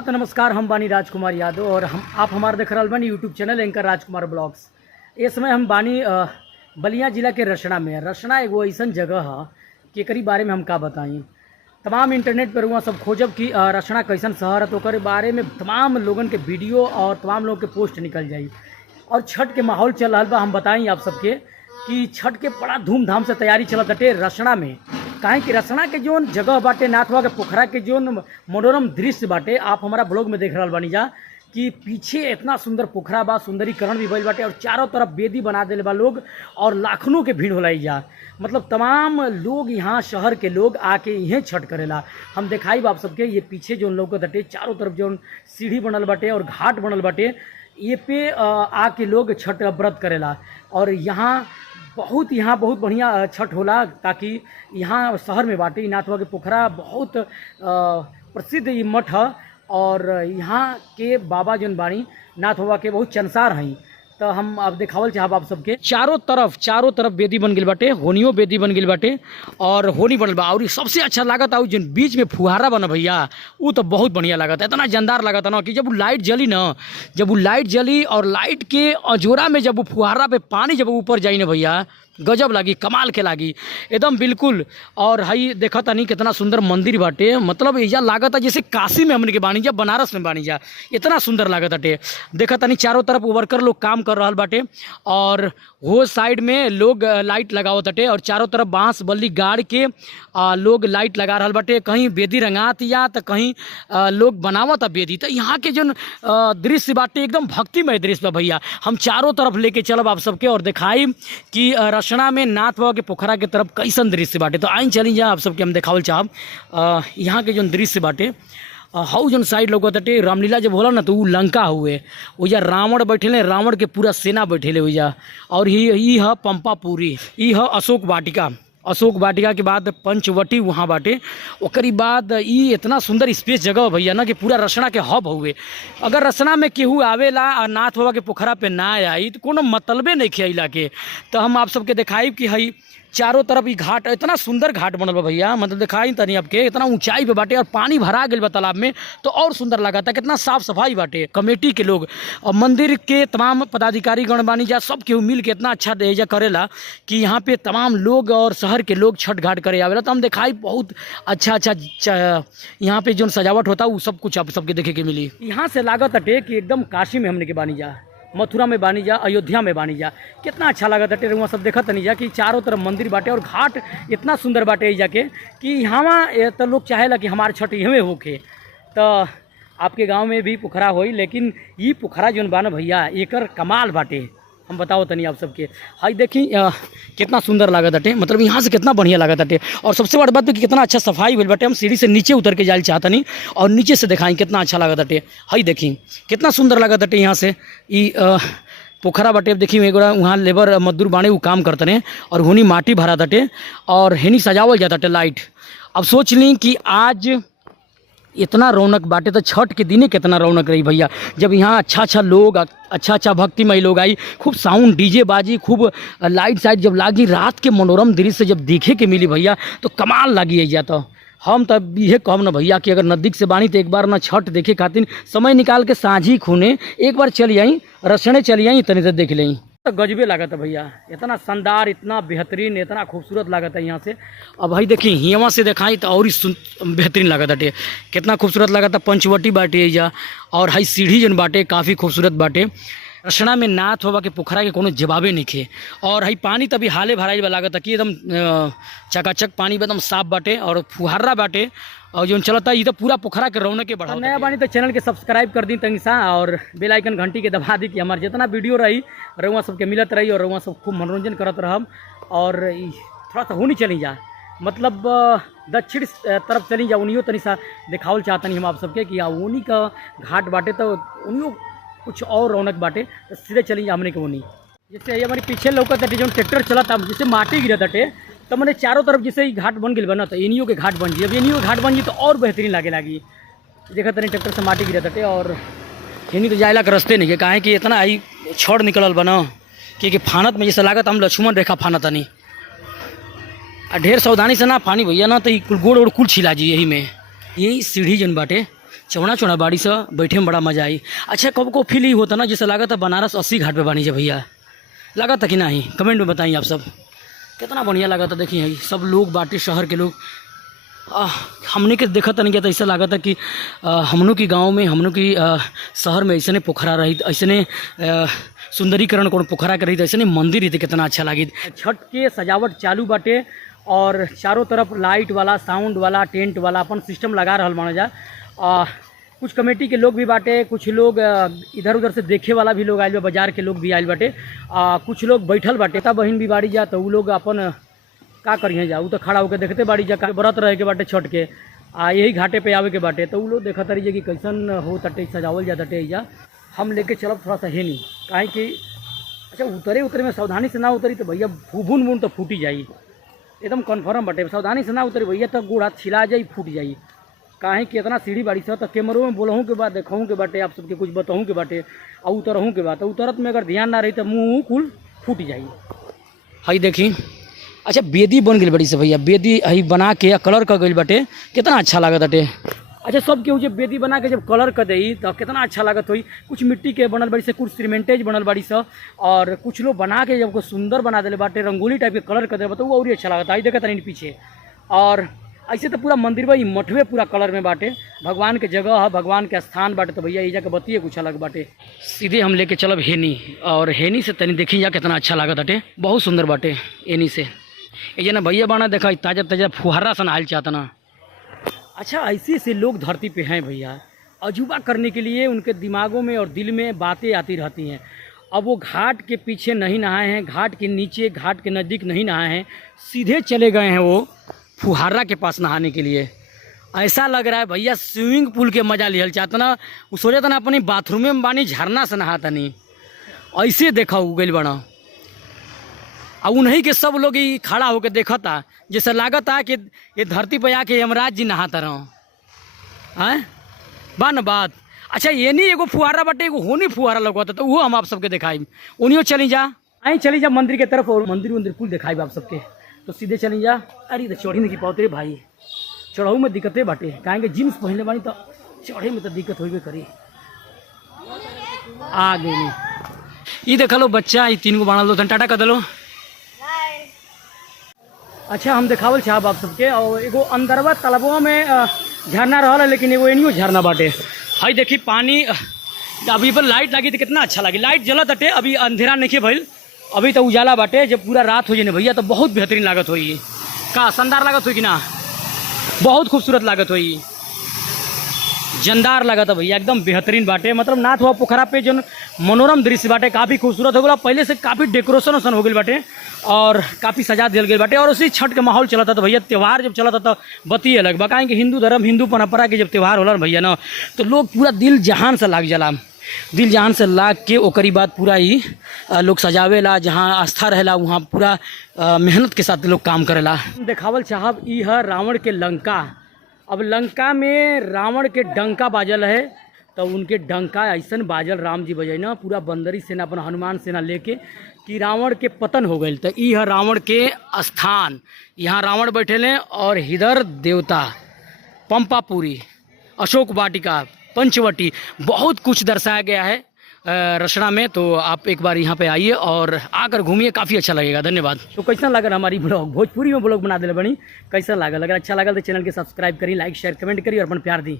हाँ तो नमस्कार, हम बानी राजकुमार यादव और आप हमारे देख रहे बानी यूट्यूब चैनल एंकर राजकुमार ब्लॉग्स। इस समय हम बानी बलिया जिला के रसना में। रसना एगो ऐसा जगह है कि एकरी बारे में हम का बताई। तमाम इंटरनेट पर वहाँ सब खोजब कि रसना कैसन शहर है, तो ओकर बारे में तमाम लोगन के वीडियो और तमाम लोगों के पोस्ट निकल जाई। और छठ के माहौल चल रहा बा। हम बताई आप सबके कि छठ के बड़ा धूमधाम से तैयारी चलत बाटे रसना में। काहे कि रसना के जोन जगह बाटे, नाथवा के पोखरा के जोन मनोरम दृश्य बाटे, आप हमारा ब्लॉग में देख रहा बानी जा कि पीछे इतना सुंदर पोखरा बा, सुंदरीकरण भी भइल बाटे और चारों तरफ बेदी बना देले बा लोग और लाखों के भीड़ होला जा। मतलब तमाम लोग यहाँ शहर के लोग आके यहीं छठ करेला। हम दिखाई आप सबके ये पीछे जोन लोग बाटे, चारों तरफ जोन सीढ़ी बनल बाटे और घाट बनल बाटे, ये पे आके लोग छठ व्रत करेला। और यहाँ बहुत बढ़िया छठ होला, ताकि यहाँ शहर में बाटे नाथवा के पोखरा बहुत प्रसिद्ध ये मठ है। और यहाँ के बाबा जन बाणी नाथ बाबा के बहुत चंसार हैं। तो हम अब दिखावल चाहब आप सबके चारों तरफ बेदी बन गई बाटे, होनियो बेदी बन गई बाटे और होनी बनल बा। और सबसे अच्छा लागत है जिन बीच में फुहारा बना भैया, वो तो बहुत बढ़िया लागत है। इतना जानदार लागत है ना कि जब वो लाइट जली और लाइट के अजोरा में जब वो फुहारा पे पानी जब ऊपर जाई ना भैया, गजब लागी, कमाल के लागी एकदम बिल्कुल। और हई देखा तनी कितना सुंदर मंदिर बाटे। मतलब यह लागत है जैसे काशी में हमने के बानी जा, बनारस में बानी जा, इतना सुंदर लागत बाटे। देखा तनी चारों तरफ वर्कर लोग काम कर रहा बाटे और वो साइड में लोग लाइट लगावत बाटे और चारों तरफ बांस बल्ली गाड़ के लोग लाइट लगा रहा बाटे। कहीं बेदी रंगात या तो कहीं लोग बनावत बेदी। तो यहाँ के जो दृश्य बाटे एकदम भक्तिमय दृश्य बा भैया। हम चारों तरफ लेके चलब आप सबके और दिखाई कि रसना में नाथ बाबा के पोखरा के तरफ कैसन दृश्य बाटे। तो आइन चली जा आप सबके हम दिखावल चाहब यहाँ के जो दृश्य बाटे। हाउ जन साइड लोग बाटे रामलीला जब होला ना, तो वो लंका हुए ओजा रावण बैठे, रावण के पूरा सेना बैठे ओजा। और ही है पंपापुरी, ई है अशोक वाटिका के बाद पंचवटी वहाँ बाटे। ओकरी बाद ई इतना सुंदर स्पेस जगह भैया ना कि पूरा रसना के हब हुए। अगर रसना में केहू आवेला और नाथ बाबा के पोखरा पे ना आई तो कोनो मतलबे नहीं खियाइला के। तो हम आप सबके दिखाई कि हई चारों तरफ ये घाट, इतना सुंदर घाट बनल बा भैया। मतलब दिखाई तनी आपके इतना ऊंचाई पे बाटे और पानी भरा गया बा तालाब में, तो और सुंदर लगा था। कितना साफ सफाई बाटे। कमेटी के लोग और मंदिर के तमाम पदाधिकारी गण बानी जा, सब केहू मिल के इतना अच्छा देजा करेला कि यहाँ पे तमाम लोग और शहर के लोग छठ घाट करे आवेला। तो हम दिखाई बहुत अच्छा यहाँ पे जो सजावट होता है वो सब कुछ आप सबके देखे के मिली। यहाँ से लागत अटे कि एकदम काशी में हमने के बानी जा, मथुरा में बानी जा, अयोध्या में बानी जा। कितना अच्छा लागत है। वहाँ सब देखत नहीं जा कि चारों तरफ मंदिर बाटे और घाट इतना सुंदर बाटे जाके कि यहाँ तो लोग चाहेला कि हमारे छठ यहाँ होके। तो आपके गांव में भी पोखरा होई, लेकिन ये पोखरा जो बा ना भैया एकर कमाल बाटे। हम बताओ तनी आप सबके हाई देखी कितना सुंदर लागत बाटे। मतलब यहाँ से कितना बढ़िया लागत बाटे। और सबसे बड़ी बात कि कितना अच्छा सफाई भइल बाटे। हम सीढ़ी से नीचे उतर के जाए चाहतनी और नीचे से दिखाई कितना अच्छा लागत बाटे। हाई देखी कितना सुंदर लागत बाटे। यहाँ से ई पोखरा बाटे। देखी एगो वहाँ लेबर मजदूर बाणे वो काम करते हैं और हुनी माटी भरा बाटे और हेनी सजावल जाता लाइट। अब सोच ली कि आज इतना रौनक बाटे तो छठ के दिने कितना रौनक रही भैया, जब यहाँ अच्छा लोग अच्छा भक्तिमय लोग आई, खूब साउंड डीजे बाजी, खूब लाइट साइट जब लागी, रात के मनोरम दृश्य जब देखे के मिली भैया तो कमाल लगी जा। तो हम तब ये कहब ना भैया कि अगर नज़दीक से बानी तो एक बार ना छठ देखे खातिर समय निकाल के साँझी खूने एक बार चली आई, रसने चली आई, तनी से देख लें। तो गजबे लागत है भैया। इतना शानदार, इतना बेहतरीन, इतना खूबसूरत लागत है यहाँ से। अब भाई देखी यहाँ से दिखाई तो और ही बेहतरीन लागत बाटे। कितना खूबसूरत लागत है। पंचवटी बाटे जा और हाई सीढ़ी जन बाटे काफ़ी खूबसूरत बाटे। रसना में नाथ बाबा के पोखरा के कोनो जवाबे नहीं खे। और हई पानी तभी हाले भराइल लागत है कि एकदम चकाचक पानी एकदम साफ बाटे और फुहारा बाटे। और जो चलता ये तो पूरा पोखरा के रौनक के बढ़ा। नया बानी तो चैनल के सब्सक्राइब कर दी तंग सा और बेल आइकन घंटी के दबा दी कि हमारे जितना वीडियो रही रउआ सबके मिलत रही और रउआ सब खूब मनोरंजन करत रहब। और थोड़ा सा होनी चली जा, मतलब दक्षिण तरफ चली जा, उनियो तनी सा दिखावल चाहतनी हम आप सबके कि उन्हीं का घाट बाटे तो उनियो कुछ और रौनक बाटे। तो सीधे चली जा हमने के उन्हीं। जैसे हमारे पीछे लौकत जो ट्रैक्टर चलता जिससे माटी गिरत अटे, तो मैंने चारों तरफ जैसे ही घाट बन गई बना तो इनियो के घाट बन जी। अब इनियो के घाट बन जी तो और बेहतरीन लागी। देखा तनी ट्रैक्टर से माटी गिरत अटे और इनी तो जायला के रस्ते नहीं काहे कि इतना आई छड़ निकलल बना कि फानत में जैसे लागत हम लक्ष्मण रेखा फानत तनी। ढेर सावधानी से ना पानी भैया ना तो गोड़ ओड़ कुल छिला जी। यही में यही सीढ़ी जन बाटे चौड़ा चौड़ा बाड़ी से बैठे में बड़ा मजा आई। अच्छा कब को फील ही होता ना जैसे लगा था बनारस 80 घाट पे बानी जा भैया, लगा था कि नहीं? कमेंट में बताइए आप सब कितना बढ़िया लगा था। देखिए सब लोग बाटे शहर के लोग, हमने के देखा था नहीं गया था, ऐसा लगा था कि हमनों की गांव में हमनों की शहर में ऐसे पोखरा रही, ऐसे सुंदरीकरण कौन पोखरा कर रही थी, ऐसे मंदिर रही, कितना अच्छा लगी। छठ के सजावट चालू बाटे और चारों तरफ लाइट वाला साउंड वाला टेंट वाला अपन सिस्टम लगा रहा माना जा। कुछ कमेटी के लोग भी बाटे, कुछ लोग इधर उधर से देखे वाला भी लोग आयल बा, बाजार के लोग भी आयल बाटे, कुछ लोग बैठल बाटे। तब बहन भी बाड़ी जा तो वो लोग अपन का करिए जा, वो तो खड़ा होकर देखते बाड़ी जा, व्रत रहे के बाटे छठ के, यही घाटे पे आवे के बाटे, तो वो लोग देखा तरी जा कि कैसन हो तटे सजावल जा तटे जा। हम लेके चलब थोड़ा सा है नहीं काहे कि अच्छा उतरे में सावधानी से ना उतरी तो भैया फूबुन बुन तो फूटी जाई, एकदम कन्फर्म बाटे। सावधानी से ना उतरी भैया तब गोड़ हाथ छिला जाई फूट जाई, काहे कि इतना सीढ़ी बाड़ी से तो कैमरों में बोलहूँ के बाद देखूँ के बाटे, आप सबके कुछ बताऊँ के बाटे और उतरहूँ के बाद, तो उतरत में अगर ध्यान ना रही तो मुँह कुल फूट जाई। हई देखी अच्छा बेदी बन गई बड़ी से भैया, बेदी हई बना के कलर कर गई बाटे, कितना अच्छा लागत बाटे। अच्छा सब केहू जब बेदी बना के जब कलर कर दी तो कितना अच्छा लागत हुई। कुछ मिट्टी के बनल बड़ी से, कुछ सीमेंटेज बनल बड़ी से, और कुछ लोग बना के जब को सुंदर बना दिले बाटे, रंगोली टाइप के कलर कर दे तो वो और ही अच्छा लागत। आई देखा तनी पीछे, और ऐसे तो पूरा मंदिर बा मठवे पूरा कलर में बाटे, भगवान के जगह है, भगवान के स्थान बाटे, तो भैया ये जाके बतिए कुछ अलग बाटे। सीधे हम लेके चलब हेनी, और हेनी से तनी देखी जा कितना अच्छा लागत बाटे, बहुत सुंदर बाटे। एनी से ये ना भैया बाना देखा ताजा ताजा फुहारा सन आयल चाहता ना। अच्छा ऐसे ऐसे लोग धरती पे हैं भैया, अजूबा करने के लिए उनके दिमागों में और दिल में बातें आती रहती हैं। अब वो घाट के पीछे नहीं नहाए हैं, घाट के नीचे घाट के नज़दीक नहीं नहाए हैं, सीधे चले गए हैं वो फुहारा के पास नहाने के लिए। ऐसा लग रहा है भैया स्विमिंग पूल के मजा लिहल चाहता ना, वो सोचा था ना अपनी बाथरूम में बानी झरना से नहाता नहीं, ऐसे देखा उगल बना। और उन्हीं के सब लोग ही खड़ा होकर देखा था, जैसे लागत था कि ये धरती पर आके यमराज जी नहाता रहो हैं बा न बात। अच्छा ये नहीं एगो फुहारा बटे, एगो होनी फुहारा लगता, तो वो हम आप सबके दिखाई, उन्हीं चली जा, आई चली जा मंदिर के तरफ, और मंदिर पुल दिखाई आप सबके, तो सीधे चली जा। अरे तो चढ़ी नहीं की पाते भाई, चढ़ाऊ में दिक्कतें बाटे, कहेंगे जीन्स पहनले बानी तो चढ़े में तो दिक्कत होबे करी। आ गई ये देख लो बच्चा, ये 3 गो बाणल लो, टाटा कर दलो। अच्छा हम देखावल चाहब आप सबके, और एगो अंदरवा तालाबवा में झरना रहा, लेकिन एगो एनियो झरना बाटे। हई देखी पानी, अभी पर लाइट लगी तो कितना अच्छा लगी, लाइट जलत हटे, अभी अंधेरा नहीं भइल, अभी तो उजाला बाटे। जब पूरा रात हो जाए भैया तो बहुत बेहतरीन लागत होई, का शानदार लागत होई कि ना, बहुत खूबसूरत लागत होई, जानदार लागत है भैया, एकदम बेहतरीन बाटे। मतलब नाथ हुआ पोखरा पे जो मनोरम दृश्य बाटे, काफ़ी खूबसूरत हो गया, पहले से काफ़ी डेकोरेशन वोशन हो गई बाटे, और काफ़ी सजा दिल गई बाटे। और उसी छठ के माहौल चला था, तो भैया त्यौहार जब चला था तो बती अलग बकाएँ कि हिंदू धर्म हिंदू परंपरा के जब त्यौहार होला भैया ना, तो लोग पूरा दिल जहान से लाग जाला, दिल जहान से लाग के ओकरी बाद पूरा ही लोग सजावेला, जहाँ आस्था रहेला वहाँ पूरा मेहनत के साथ लोग काम करेला। देखावल चाहब ई है रावण के लंका। अब लंका में रावण के डंका बाजल है, तो उनके डंका ऐसन बाजल राम जी बजाई ना, पूरा बंदरी सेना अपन हनुमान सेना लेके, कि रावण के पतन हो गई। तो ई है रावण के स्थान, यहाँ रावण बैठे और इधर देवता, पंपापुरी, अशोक वाटिका, पंचवटी, बहुत कुछ दर्शाया गया है रचना में। तो आप एक बार यहाँ पे आइए और आकर घूमिए, काफ़ी अच्छा लगेगा। धन्यवाद। तो कैसा लगा हमारी ब्लॉग, भोजपुरी में ब्लॉग बना दिले बनी, कैसा लगा? अगर अच्छा लगा तो चैनल के सब्सक्राइब करी, लाइक शेयर कमेंट करी और अपन प्यार दी।